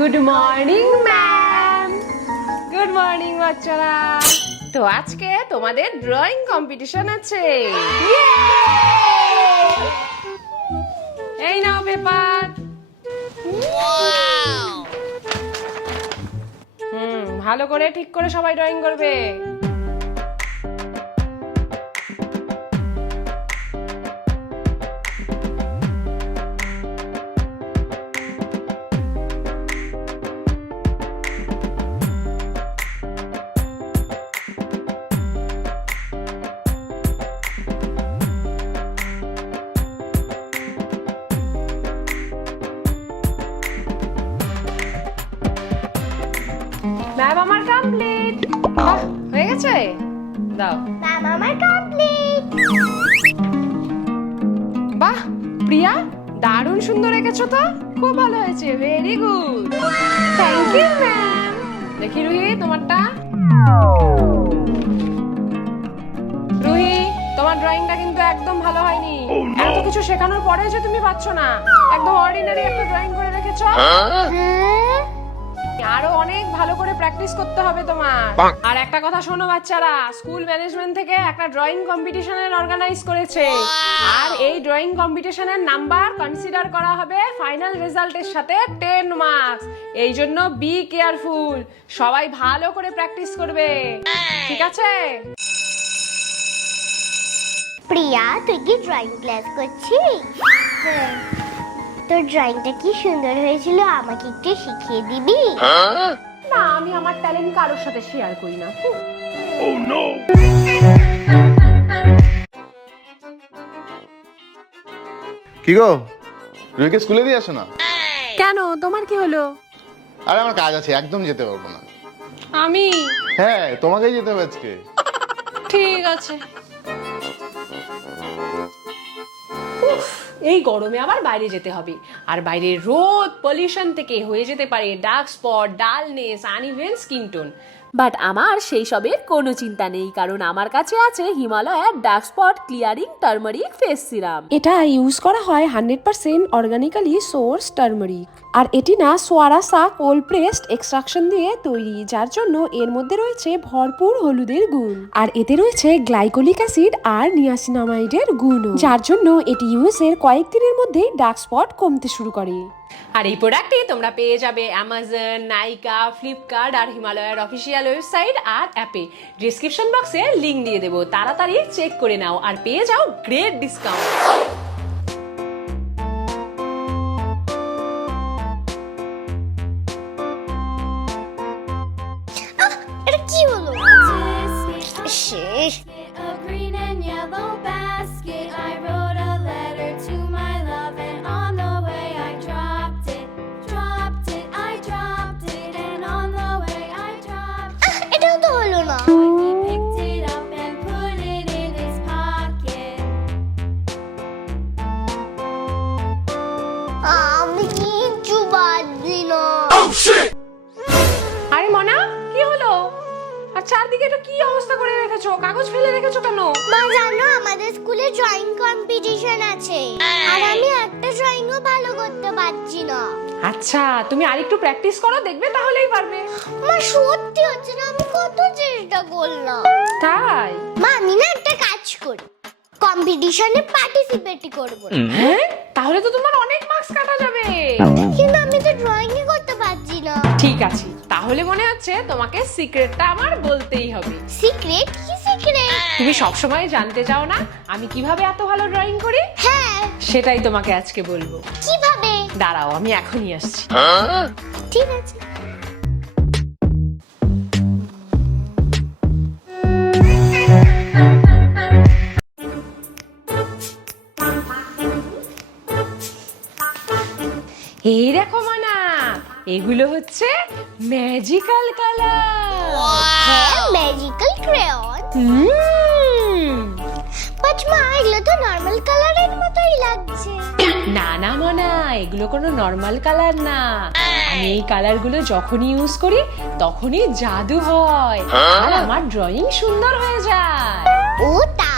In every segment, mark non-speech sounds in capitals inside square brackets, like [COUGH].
Good morning ma'am good morning বাচ্চারা। তো আজকে তোমাদের ড্রয়িং কম্পিটিশন আছে। এই নাও পেপার হুম ভালো করে ঠিক করে সবাই ড্রয়িং করবে। দাও আমার কমপ্লিট বাহ প্রিয়া দারুণ সুন্দর এঁকেছো তো। খুব ভালো হয়েছে very good thank you ma'am দেখি রুহি তোমারটা। রুহি তোমার ড্রয়িংটা কিন্তু একদম ভালো হয়নি। এত কিছু শেখানোর পরে যে তুমি পাচ্ছ না। একদম অর্ডিনারি একটা ড্রয়িং করে রেখেছো। হ্যাঁ? আরও অনেক ভালো করে প্র্যাকটিস করতে হবে তোমার। আর একটা কথা শোনো বাচ্চারা স্কুল ম্যানেজমেন্ট থেকে একটা ড্রয়িং কম্পিটিশনের অর্গানাইজ করেছে। আর এই ড্রয়িং কম্পিটিশনের নাম্বার কনসিডার করা হবে ফাইনাল রেজাল্টের সাথে টেন মার্কস এই জন্য বি কেয়ারফুল সবাই ভালো করে প্র্যাকটিস করবে। ঠিক আছে? প্রিয়া তুই কি ড্রয়িং ক্লাস করছিস? হ্যাঁ। তোর ড্রয়িংটা কি সুন্দর হয়েছিল? আমাকে একটু শিখিয়ে দিবি? না আমি আমার ট্যালেন্ট কারোর সাথে শেয়ার করি না। কি গো? রুহিকে স্কুলে দিয়ে আসো না? কেন? তোমার কি হলো? আরে আমার কাজ আছে একদম যেতে পারব না। আমি? হ্যাঁ তোমাকেই যেতে হবে আজকে। ঠিক আছে। উফ, এই গরমে আবার বাইরে যেতে হবে। আর বাইরে রোদ পলিউশন থেকে হয়ে যেতে পারে dark spot dullness uneven skin tone but আমার সেই সবের কোনো চিন্তা নেই, কারণ আমার কাছে আছে হিমালয়ের dark spot clearing turmeric face serum এটা ইউজ করা হয় hundred percent organically source turmeric আর এটি না সোয়ারাসা কোল্ড প্রেসড এক্সট্রাকশন দিয়ে তৈরি, যার জন্য এর মধ্যে রয়েছে ভরপুর হলুদের গুণ। আর এতে রয়েছে গ্লাইকোলিক অ্যাসিড আর নিয়াসিনামাইডের গুণ যার জন্য এটি ইউজের কয়েকদিনের মধ্যেই ডার্ক স্পট কমতে শুরু করে। আর এই প্রোডাক্টটি তোমরা পেয়ে যাবে অ্যামাজন নাইকা ফ্লিপকার্ট আর হিমালয়ের অফিসিয়াল ওয়েবসাইট আর অ্যাপে ডিসক্রিপশন বক্সে লিঙ্ক দিয়ে দেবো। তাড়াতাড়ি চেক করে নাও আর পেয়ে যাও গ্রেট ডিসকাউন্ট চারদিকে এটা কি অবস্থা করে রেখেছো? কাগজ ফেলে রেখেছো কেন? মা জানো আমাদের স্কুলে ড্রয়িং কম্পিটিশন আছে। আর আমি একটা ড্রয়িংও ভালো করতে পারছি না। আচ্ছা তুমি আরেকটু প্র্যাকটিস করো দেখবে তাহলেই পারবে। মা সত্যি হচ্ছে না আমি কত চেষ্টা করলাম। তাই? মা আমি না একটা কাজ করি। কম্পিটিশনে পার্টিসিপেট করব। হ্যাঁ? তাহলে তো তোমার অনেক মার্কস কাটা যাবে। কিন্তু আমি তো ড্রয়িং ঠিক আছে। তাহলে মনে হচ্ছে তোমাকে সিক্রেটটা আমার বলতেই হবে। সিক্রেট? কি সিক্রেট? তুমি সবসময় জানতে চাও না আমি কীভাবে এত ভালো ড্রয়িং করি? হ্যাঁ। সেটাই তোমাকে আজকে বলব। কীভাবে? দাঁড়াও আমি এখনই আসছি। ঠিক আছে। এই দেখো মানা এগুলো হচ্ছে magical colour magical crayon but মা এগুলো তো নর্মাল কালারের মতোই লাগছে। না না মনা এগুলো কোনো নর্মাল কালার না। আমি এই কালারগুলো যখনই ইউজ করি তখনই জাদু হয়। আর আমার ড্রয়িং সুন্দর হয়ে যায়। ও হুম।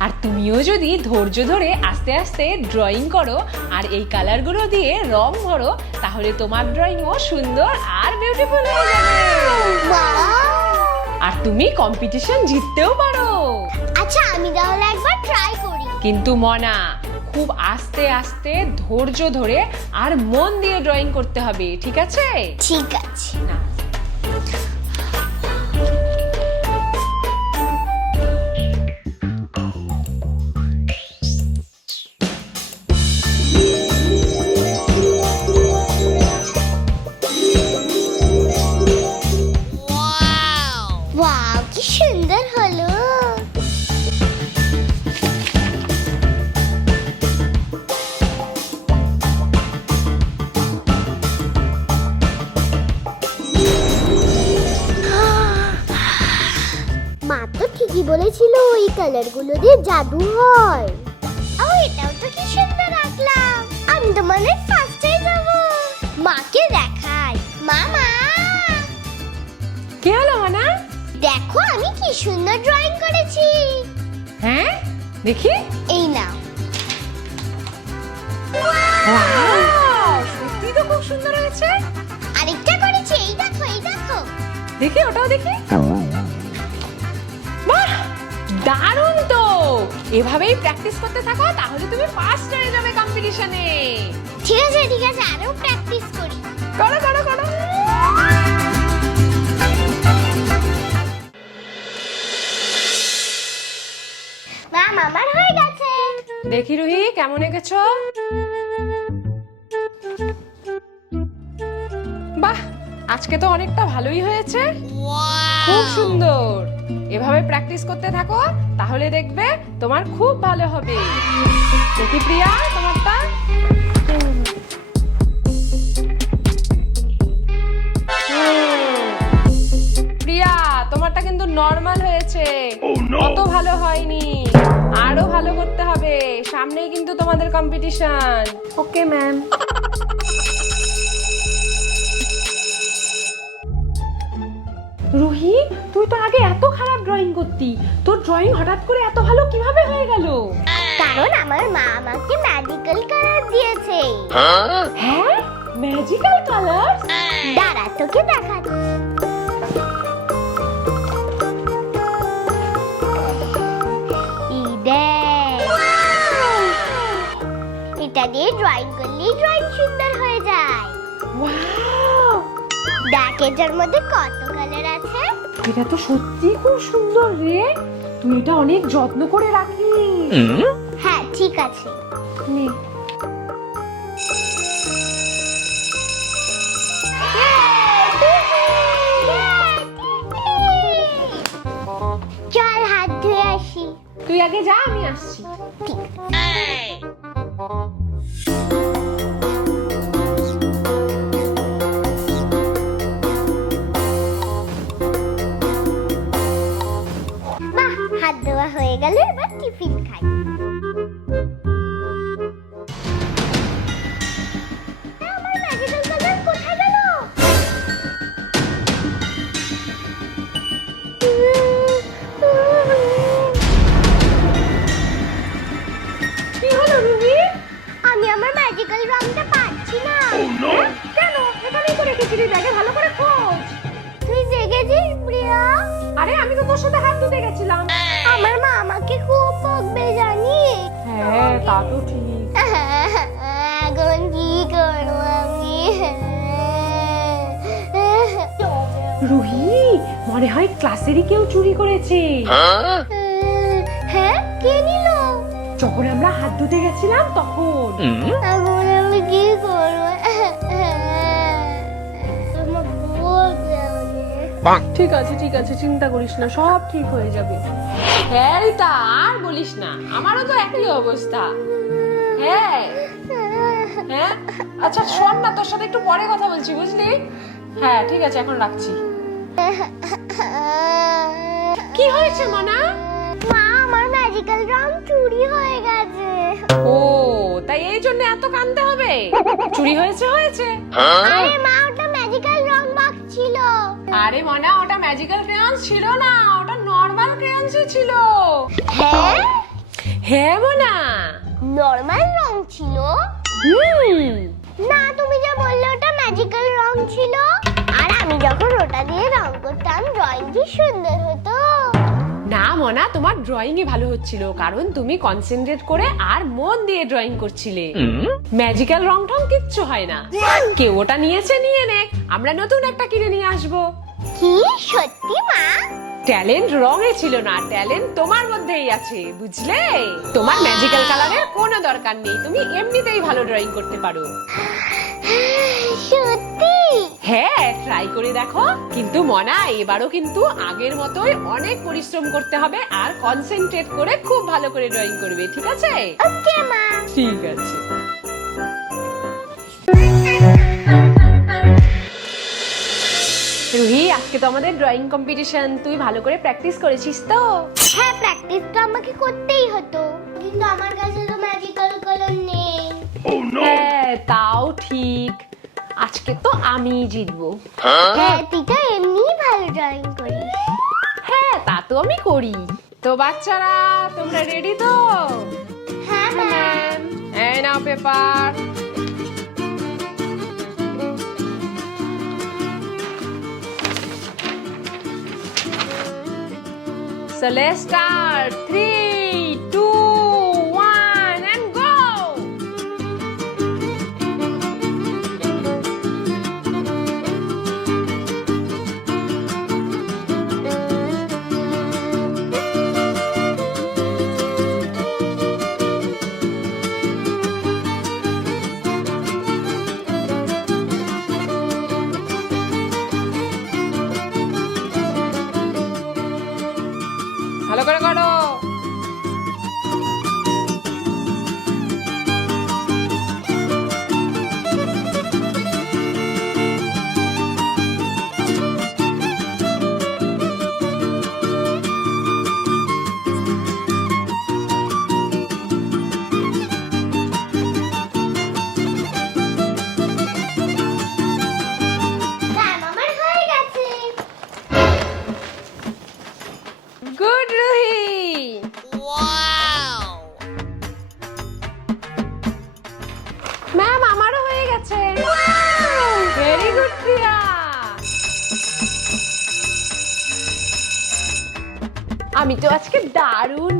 আর তুমিও যদি ধৈর্য ধরে আস্তে আস্তে ড্রয়িং করো আর এই কালারগুলো দিয়ে রং ভরো তাহলে তোমার ড্রয়িংও সুন্দর আর বিউটিফুল হয়ে যাবে। আর তুমি কম্পিটিশন জিততেও পারো। আচ্ছা আমি তাহলে একবার ট্রাই করি। কিন্তু মনা খুব আস্তে আস্তে ধৈর্য ধরে আর মন দিয়ে ড্রয়িং করতে হবে ঠিক আছে? ঠিক আছে। না ঠিকই বলেছিল ওই কালারগুলো দিয়ে জাদু হয়। ও এটাও তো কি সুন্দর আঁকলাম। আমি তো মনে ফার্স্টে যাব। মাকে দেখাই। মামা। কি হলো মনা দেখো আমি কি সুন্দর ড্রয়িং করেছি। হ্যাঁ? দেখি। এই নাও। সত্যি তো খুব সুন্দর হয়েছে। আরেকটা করেছি এই দেখো এই দেখো। দেখি ওটাও দেখি। দারুণ তো! এভাবেই প্র্যাকটিস করতে থাকো তাহলে তুমি ফার্স্ট হয়ে যাবে কম্পিটিশনে ঠিক আছে ঠিক আছে আরও প্র্যাকটিস করি। করো করো করো। মাম আমার হয়ে গেছে। দেখি রুহি কেমন এঁকেছো? বাহ আজকে তো অনেকটা ভালোই হয়েছে। খুব সুন্দর। এভাবে প্র্যাকটিস করতে থাকো তাহলে দেখবে তোমার খুব ভালো হবে। দেখি প্রিয়া তোমারটা প্রিয়া তোমারটা কিন্তু নর্মাল হয়েছে। অত ভালো হয়নি। আরও ভালো করতে হবে। সামনেই কিন্তু তোমাদের কম্পিটিশন ওকে ম্যাম রুহি তুই তো আগে এত খারাপ ড্রয়িং করতি। তোর ড্রয়িং হঠাৎ করে এত ভালো কীভাবে হয়ে গেল? কারণ আমার মা আমাকে ম্যাজিক্যাল কালার দিয়েছে। হ্যাঁ? ম্যাজিক্যাল কালার দাঁড়া তোকে দেখাচ্ছি। এটা দিয়ে ড্রয়িং করলেই ড্রয়িং সুন্দর হয়ে যায়। দেখ এটার মধ্যে কত এটা তো সত্যি খুব সুন্দর রে। তুই এটা অনেক যত্ন করে রাখিস। হ্যাঁ ঠিক আছে। নে। চল হাত ধুয়ে আসি। তুই আগে যা আমি আসছি। ঠিক। হাত ধোয়া হয়ে গেল এবার টিফিন খাই। রুহি মনে হয় ক্লাসেরই কেউ চুরি করেছে। হ্যাঁ? কে নিল? যখন আমরা হাত ধুতে গেছিলাম তখন। এখন আমি কি করব। ঠিক আছে ঠিক আছে চিন্তা করিস না সব ঠিক হয়ে যাবে। হ্যাঁ রিতা আর বলিস না আমারও তো একই অবস্থা। হ্যাঁ। হ্যাঁ? আচ্ছা শোন না তোর সাথে একটু পরে কথা বলছি বুঝলি? হ্যাঁ ঠিক আছে এখন রাখছি। কি হয়েছে মনা? মা আমার ম্যাজিক্যাল রং চুরি হয়ে গেছে। ও তাই এই জন্য এত কাঁদতে হবে? চুরি হয়েছে হয়েছে। আরে মা ওটা ম্যাজিক্যাল রং বাক্স ছিল। আরে মনা ওটা ম্যাজিক্যাল ক্রেয়ন্স ছিল না ওটা নর্মাল ক্রেয়ন্সই ছিল। হ্যাঁ? হ্যাঁ মোনা। নর্মাল রং ছিল? হুম। না তুমি যা বললে ওটা ম্যাজিক্যাল রং ছিল? যখন ওটা দিয়ে রং করতাম ড্রয়িং কি সুন্দর হতো। না মনা তোমার ড্রয়িং এ ভালো হচ্ছিল কারণ তুমি কনসেন্ট্রেট করে আর মন দিয়ে ড্রয়িং করছিলে। ম্যাজিক্যাল রং টং কিচ্ছু হয় না। কেউ ওটা নিয়েছে নিয়ে নে আমরা নতুন একটা কিনে নিয়ে আসব। কি? সত্যি মা? ট্যালেন্ট রঙে ছিল না ট্যালেন্ট তোমার মধ্যেই আছে বুঝলে? তোমার ম্যাজিক্যাল কালারের কোনো দরকার নেই তুমি এমনিতেই ভালো ড্রয়িং করতে পারো। [SIGHS] সত্যি? হ্যাঁ ট্রাই করে দেখো। কিন্তু মনা এবারও কিন্তু আগের মতোই অনেক পরিশ্রম করতে হবে আর কনসেন্ট্রেট করে খুব ভালো করে ড্রয়িং করবে ঠিক আছে? ওকে মা। ঠিক আছে। রুহি আজকে তো আমাদের ড্রয়িং কম্পিটিশন তুই ভালো করে প্র্যাকটিস করেছিস তো? হ্যাঁ প্র্যাকটিস তো আমাকে করতেই হতো। কিন্তু আমার কাছে তো ম্যাজিক্যাল কালার নেই। হ্যাঁ তাও আজকে তো আমিই জিতবো। হ্যাঁ তুই তো এমনিই ভালো ড্রয়িং করিস। হ্যাঁ তা তো আমি করি। তো বাচ্চারা তোমরা রেডি তো? হ্যাঁ ম্যাম এই নাও paper So let's start. Three,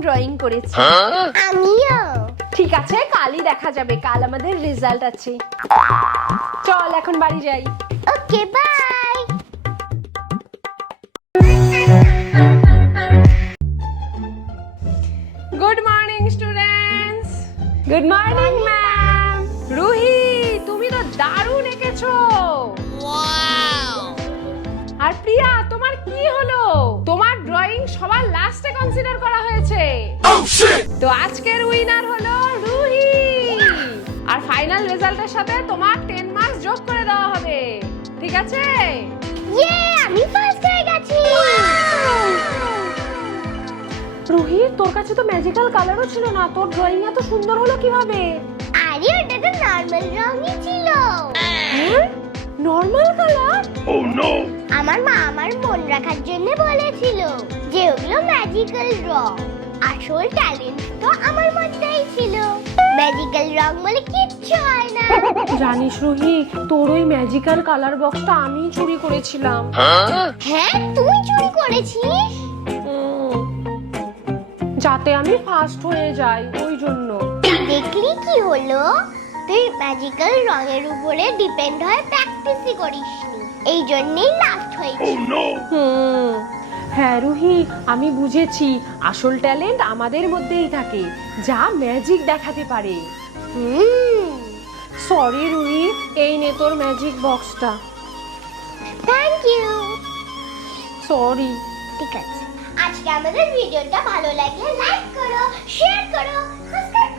drawing করেছি। আমিও। ঠিক আছে কালই দেখা যাবে কাল আমাদের রেজাল্ট আছে। চল এখন বাড়ি যাই। Okay bye. Good morning students good morning ma'am Ruhi তুমি তো দারুণ এঁকেছো। আর প্রিয়া তোমার কি হলো? তোমার ড্রয়িং সবার লাস্টে কনসিডার করা তো আজকের উইনার হলো রুহি। আর ফাইনাল রেজাল্টের সাথে তোমার 10 মার্কস যোগ করে দেওয়া হবে। ঠিক আছে? ইয়ে আমি ফার্স্ট হয়ে গেছি। রুহি তোর কাছে তো ম্যাজিক্যাল কালারও ছিল না। তোর ড্রয়িং এত সুন্দর হলো কীভাবে? আরে ওটা তো নর্মাল রঙই ছিল। নর্মাল কালার আমার মা আমার মন রাখার জন্য বলেছিল যে ওগুলো ম্যাজিক্যাল রং আসল ট্যালেন্ট তো আমার মধ্যেই ছিল। ম্যাজিক্যাল রং বলে কিচ্ছু হয় না। জানিস রুহি তোর ওই ম্যাজিক্যাল কালার বক্সটা আমি চুরি করেছিলাম। হ্যাঁ? তুই চুরি করেছিস? যাতে আমি ফার্স্ট হয়ে যাই ওই জন্য। দেখলি কি হলো? তুই ম্যাজিক্যাল রঙের উপরে ডিপেন্ড হয়ে প্র্যাকটিসই করিসনি। এই জন্যই লাস্ট হয়েছিস হুম। হ্যাঁ রুহি আমি বুঝেছি। আসল ট্যালেন্ট আমাদের মধ্যেই থাকে। যা ম্যাজিক দেখাতে পারে। হুম। সরি রুহি এই নে তোর ম্যাজিক বক্সটা থ্যাংক ইউ সরি ঠিক আছে। আজকে আমাদের ভিডিওটা ভালো লাগলে লাইক করো শেয়ার করো সাবস্ক্রাইব